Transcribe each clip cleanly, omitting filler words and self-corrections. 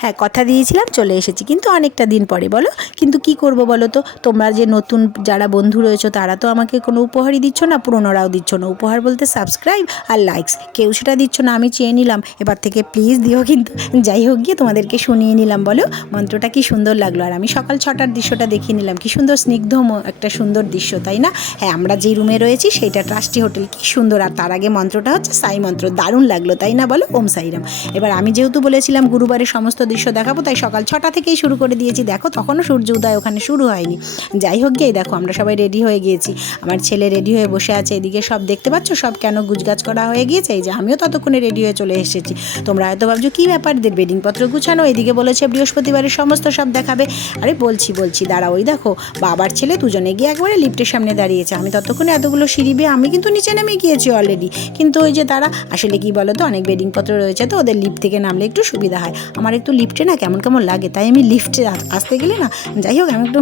হ্যাঁ, কথা দিয়েছিলাম চলে এসেছি, কিন্তু অনেকটা দিন পরে বলো। কিন্তু কি করব বলো তো, তোমরা যে নতুন যারা বন্ধু রয়েছো তারা তো আমাকে কোনো উপহারই দিচ্ছ না, পুরনোরাও দিচ্ছ না। উপহার বলতে সাবস্ক্রাইব আর লাইকস, কেউ সেটা দিচ্ছ না। আমি চেয়ে নিলাম এবার থেকে প্লিজ দিও কিন্তু। যাই হোক গিয়ে তোমাদেরকে শুনিয়ে নিলাম, বলো মন্ত্রটা কি সুন্দর লাগলো। আর আমি সকাল 6টার দৃশ্যটা দেখিয়ে নিলাম, কি সুন্দর স্নিগ্ধ একটা সুন্দর দৃশ্য, তাই না? হ্যাঁ, আমরা যেই রুমে রয়েছি সেইটা ট্রাস্টি হোটেল, কি সুন্দর। আর তার আগে মন্ত্রটা হচ্ছে সাই মন্ত্র, দারুণ লাগলো তাই না বলো? ওম সাইরাম। এবার আমি যেহেতু বলেছিলাম গুরুবারের সমস্ত দৃশ্য দেখাবো, তাই সকাল 6টা থেকেই শুরু করে দিয়েছি। দেখো তখনও সূর্য উদয় ওখানে শুরু হয়নি। যাই হোক গিয়ে দেখো আমরা সবাই রেডি হয়ে গিয়েছি। আমার ছেলে রেডি হয়ে বসে আছে, এদিকে সব দেখতে পাচ্ছ, সব কেন গুজগাছ করা হয়ে গিয়েছে। এই যে আমিও ততক্ষণে রেডি হয়ে চলে এসেছি। তোমরা হয়তো ভাবছো কী ব্যাপার, বেডিংপত্র গুছানো, এদিকে বলেছে বৃহস্পতিবারের সমস্ত সব দেখাবে। আরে বলছি দাঁড়া, ওই দেখো বাবার ছেলে দুজনে গিয়ে একবারে লিফটের সামনে দাঁড়িয়েছে। আমি ততক্ষণে এতগুলো সিঁড়ি বেয়ে আমি কিন্তু নিচে নেমে গিয়েছি অলরেডি। কিন্তু ওই যে তারা আসলে কি বলো তো, অনেক বেডিংপত্র রয়েছে তো ওদের লিফট থেকে নামলে একটু সুবিধা হয়। আমার একটু লিফটে না কেমন কেমন লাগে, তাই আমি লিফটে আসতে গেলে না, যাই হোক আমি একটু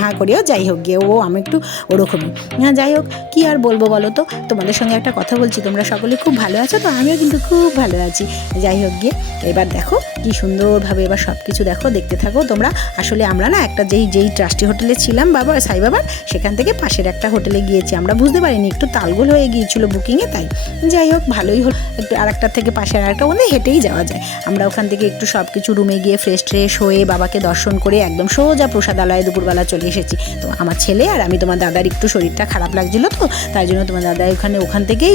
হাঁ করিও, যাই হোক গিয়ে আমি একটু ওরকমই। হ্যাঁ, যাই হোক কী আর বলবো বলো তো, তোমাদের সঙ্গে একটা কথা বলছি, তোমরা সকলে খুব ভালো আছো তো? আমিও কিন্তু খুব ভালো আছি। যাই হোক গিয়ে এবার দেখো কি সুন্দরভাবে এবার সব কিছু দেখো, দেখতে থাকো তোমরা। আসলে আমরা না একটা যেই ট্রাস্টি হোটেলে ছিলাম বাবা সাই বাবার, সেখান থেকে পাশের একটা হোটেলে গিয়েছি। আমরা বুঝতে পারিনি, একটু তালগোল হয়ে গিয়েছিল বুকিংয়ে, তাই যাই হোক ভালোই হলো। একটু আরেকটার থেকে পাশের আরেকটা মধ্যে হেঁটেই যাওয়া যায়। আমরা ওখান থেকে একটু সব কিছু রুমে গিয়ে ফ্রেশ হয়ে বাবাকে দর্শন করে একদম সোজা প্রসাদালয়ে দুপুরবেলা চলে এসেছি। তো আমার ছেলে আর আমি, তোমার দাদার একটু শরীরটা খারাপ লাগছিলো তো, তাই জন্য তোমার দাদা ওখান থেকেই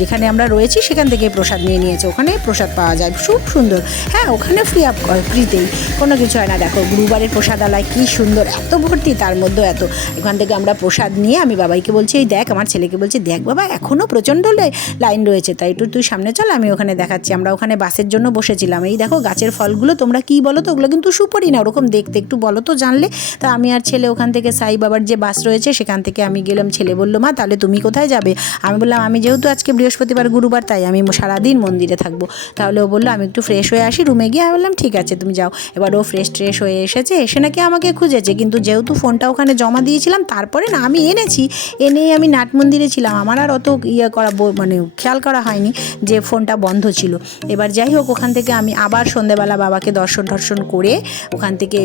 যেখানে আমরা রয়েছি সেখান থেকে প্রসাদ নিয়েছে। ওখানে প্রসাদ পাওয়া যায় খুব সুন্দর। হ্যাঁ, ওখানে ফ্রিতেই, কোনো কিছু হয় না। দেখো গুরুবারের প্রসাদালয় কি সুন্দর, এত ভর্তি, তার মধ্যে এত। ওখান থেকে আমরা প্রসাদ নিয়ে আমি বাবাইকে বলছি, এই দেখ, আমার ছেলেকে বলছি, দেখ বাবা এখনও প্রচণ্ড লাইন রয়েছে, তাই তুই সামনে চল, আমি ওখানে দেখাচ্ছি। আমরা ওখানে বাসের জন্য বসেছিলাম। এই দেখো গাছের ফলগুলো, তোমরা কি বলো তো, ওগুলো কিন্তু সুপারি না, ওরকম দেখতে, একটু বলো তো জানলে। তা আমি আর ছেলে ওখান থেকে সাই বাবার যে বাস রয়েছে সেখান থেকে আমি গেলাম। ছেলে বললো, মা তাহলে তুমি কোথায় যাবে? আমি বললাম আমি যেহেতু আজকে বৃহস্পতিবার গুরুবার, তাই আমি সারাদিন মন্দিরে থাকবো। তাহলে ও বললো আমি একটু ফ্রেশ হয়ে আসি রুমে গিয়ে। আমি বললাম ঠিক আছে তুমি যাও। এবার ও ফ্রেশ হয়ে এসে নাকি আমাকে খুঁজেছে, কিন্তু যেহেতু ফোনটা ওখানে জমা দিয়েছিলাম, তারপরে না আমি এনেই আমি নাট মন্দিরে ছিলাম। আমার আর অত মানে খেয়াল করা হয়নি যে ফোনটা বন্ধ ছিল। এবার যাই হোক ওখান থেকে আমি আবার সন্ধ্যেবেলা বাবাকে দর্শন করে ওখান থেকে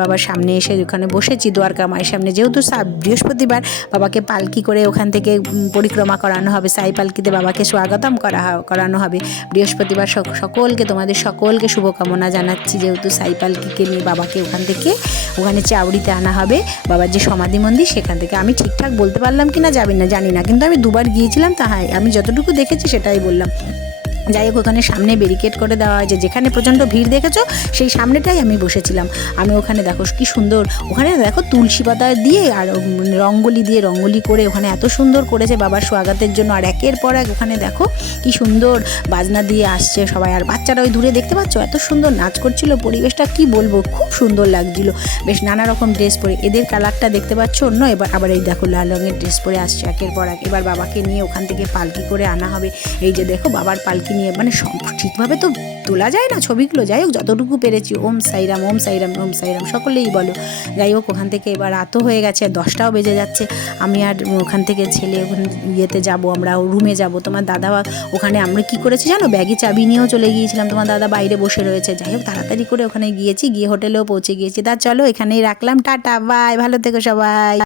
বাবার সামনে এসে ওখানে বসেছি দ্বারকা মায়ের সামনে। যেহেতু বৃহস্পতিবার, বাবাকে পালকি করে ওখান থেকে পরিক্রমা করানো হবে, সাই পালকিতে বাবাকে স্বাগতম করানো হবে। বৃহস্পতিবার তোমাদের সকলকে শুভকামনা জানাচ্ছি, যেহেতু সাই পালকিকে নিয়ে বাবাকে ওখানে চাউড়িতে আনা হবে, বাবার যে সমাধি মন্দির সেখান থেকে। আমি ঠিকঠাক বলতে পারলাম কি না জানি না, কিন্তু আমি দুবার গিয়েছিলাম, তা হ্যাঁ আমি যতটুকু দেখেছি সেটাই বললাম। যাই হোক ওখানে সামনে ব্যারিকেড করে দেওয়া হয়েছে, যেখানে প্রচণ্ড ভিড় দেখেছো সেই সামনেটাই আমি বসেছিলাম। আমি ওখানে দেখো কি সুন্দর, ওখানে দেখো তুলসী পাতা দিয়ে আর রঙ্গোলি করে ওখানে এত সুন্দর করেছে বাবার স্বাগতের জন্য। আর একের পর এক ওখানে দেখো কি সুন্দর বাজনা দিয়ে আসছে সবাই, আর বাচ্চারা ওই দূরে দেখতে পাচ্ছ এত সুন্দর নাচ করছিল। পরিবেশটা কি বলবো, খুব সুন্দর লাগছিল। বেশ নানা রকম ড্রেস পরে, এদের কালারটা দেখতে পাচ্ছ অন্য। আবার এই দেখো লাল রঙের ড্রেস পরে আসছে একের পর এক। এবার বাবাকে নিয়ে ওখান থেকে পালকি করে আনা হবে। এই যে দেখো বাবার পালকি নিয়ে, মানে ঠিকভাবে তো তোলা যায় না ছবিগুলো, যাই হোক যতটুকু পেরেছি। ওম সাইরাম ওম সাইরাম ওম সাইরাম সকলেই বলো। যাই হোক ওখান থেকে এবার রাতও হয়ে গেছে, 10টাও বেজে যাচ্ছে। আমি আর ওখান থেকে ছেলে ইয়েতে যাবো, আমরা রুমে যাব। তোমার দাদা ওখানে আমরা কি করেছি জানো, ব্যাগে চাবি নিয়েও চলে গিয়েছিলাম, তোমার দাদা বাইরে বসে রয়েছে। যাই হোক তাড়াতাড়ি করে ওখানে গিয়ে হোটেলেও পৌঁছে গিয়েছি। তা চলো এখানেই রাখলাম, টাটা বাই, ভালো থেকো সবাই।